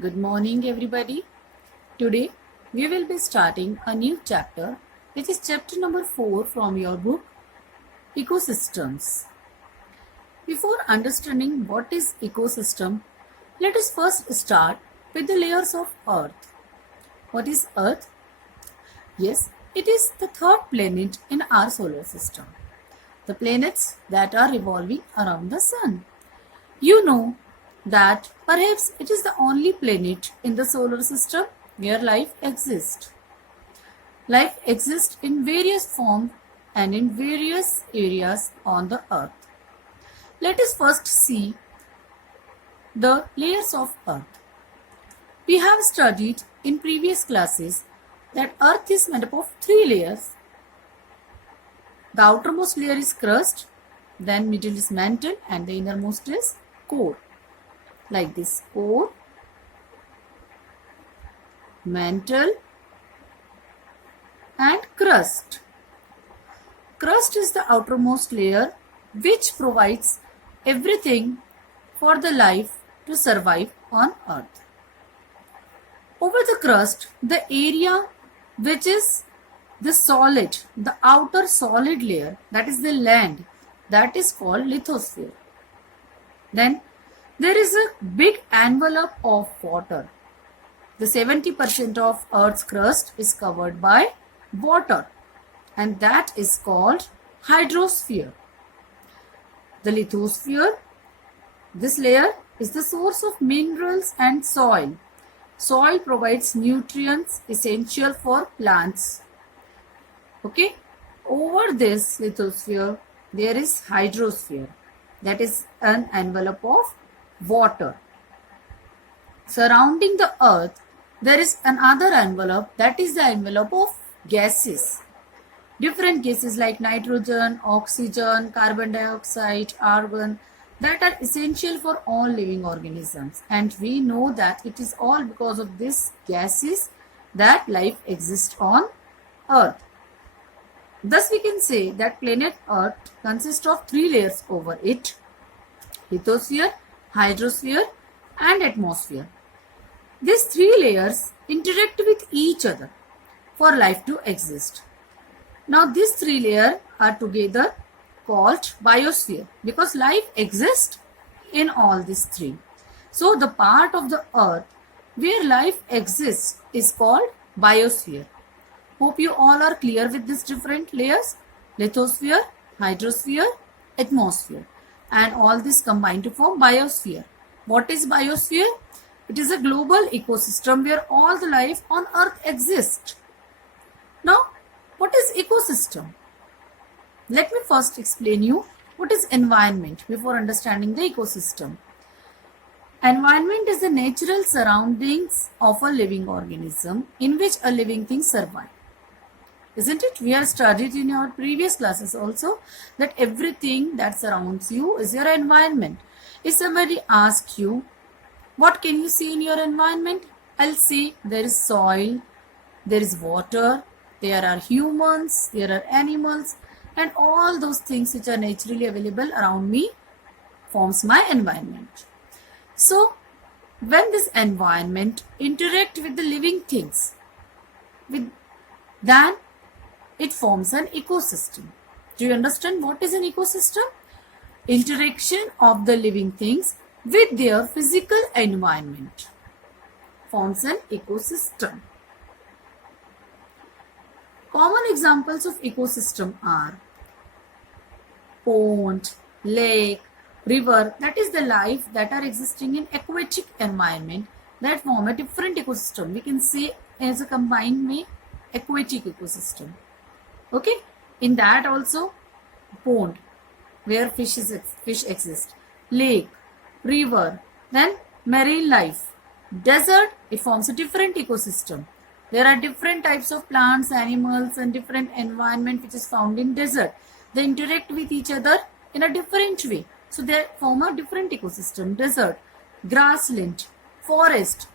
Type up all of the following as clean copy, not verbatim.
Good morning, everybody. Today we will be starting a new chapter, which is chapter number 4 from your book Ecosystems. Before understanding what is ecosystem, let us first start with the layers of Earth. What is Earth? Yes, it is the third planet in our solar system. The planets that are revolving around the sun. You know that perhaps it is the only planet in the solar system where life exists. Life exists in various forms and in various areas on the earth. Let us first see the layers of earth. We have studied in previous classes that earth is made up of 3 layers. The outermost layer is crust, then middle is mantle and the innermost is core. Like this: core, mantle and crust. Crust is the outermost layer which provides everything for the life to survive on earth. Over the crust, the area which is the solid, the outer solid layer, that is the land, that is called lithosphere. Then there is a big envelope of water. The 70% of Earth's crust is covered by water, and that is called hydrosphere. The lithosphere, this layer is the source of minerals and soil. Soil provides nutrients essential for plants. Okay, over this lithosphere, there is hydrosphere, that is an envelope of water. Surrounding the earth, there is another envelope, that is the envelope of gases. Different gases like nitrogen, oxygen, carbon dioxide, argon, that are essential for all living organisms. And we know that it is all because of these gases that life exists on earth. Thus we can say that planet earth consists of 3 layers over it: lithosphere, hydrosphere and atmosphere. These 3 layers interact with each other for life to exist. Now these 3 layers are together called biosphere because life exists in all these 3. So the part of the earth where life exists is called biosphere. Hope you all are clear with these different layers: lithosphere, hydrosphere, atmosphere, and all this combined to form biosphere. What is biosphere? It is a global ecosystem where all the life on earth exists. Now, what is ecosystem? Let me first explain you what is environment before understanding the ecosystem. Environment is the natural surroundings of a living organism in which a living thing survives. Isn't it? We have studied in our previous classes also that everything that surrounds you is your environment. If somebody asks you, what can you see in your environment? I'll say there is soil, there is water, there are humans, there are animals, and all those things which are naturally available around me forms my environment. So, when this environment interact with the living things, then it forms an ecosystem. Do you understand what is an ecosystem? Interaction of the living things with their physical environment forms an ecosystem. Common examples of ecosystem are pond, lake, river, that is the life that are existing in aquatic environment that form a different ecosystem. We can say as a combined way aquatic ecosystem. Okay, in that also pond where fish exist, lake, river, then marine life, desert, it forms a different ecosystem. There are different types of plants, animals and different environment which is found in desert. They interact with each other in a different way. So they form a different ecosystem. Desert, grassland, forest.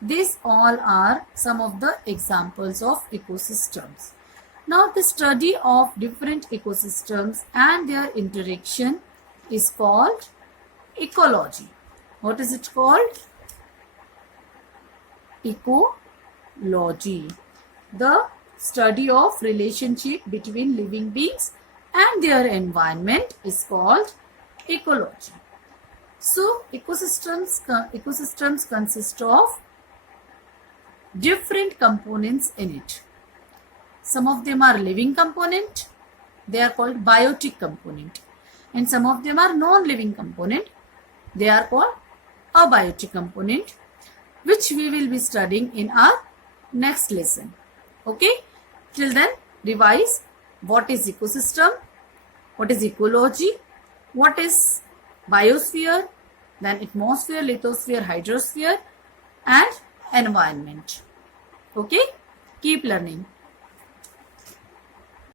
These all are some of the examples of ecosystems. Now the study of different ecosystems and their interaction is called ecology. What is it called? ecology. The study of relationship between living beings and their environment is called ecology. So ecosystems consist of different components in it. Some of them are living component, they are called biotic component, and some of them are non-living component, they are called abiotic component, which we will be studying in our next lesson. Okay, till then revise what is ecosystem, what is ecology, what is biosphere, then atmosphere, lithosphere, hydrosphere, and environment. Okay, keep learning.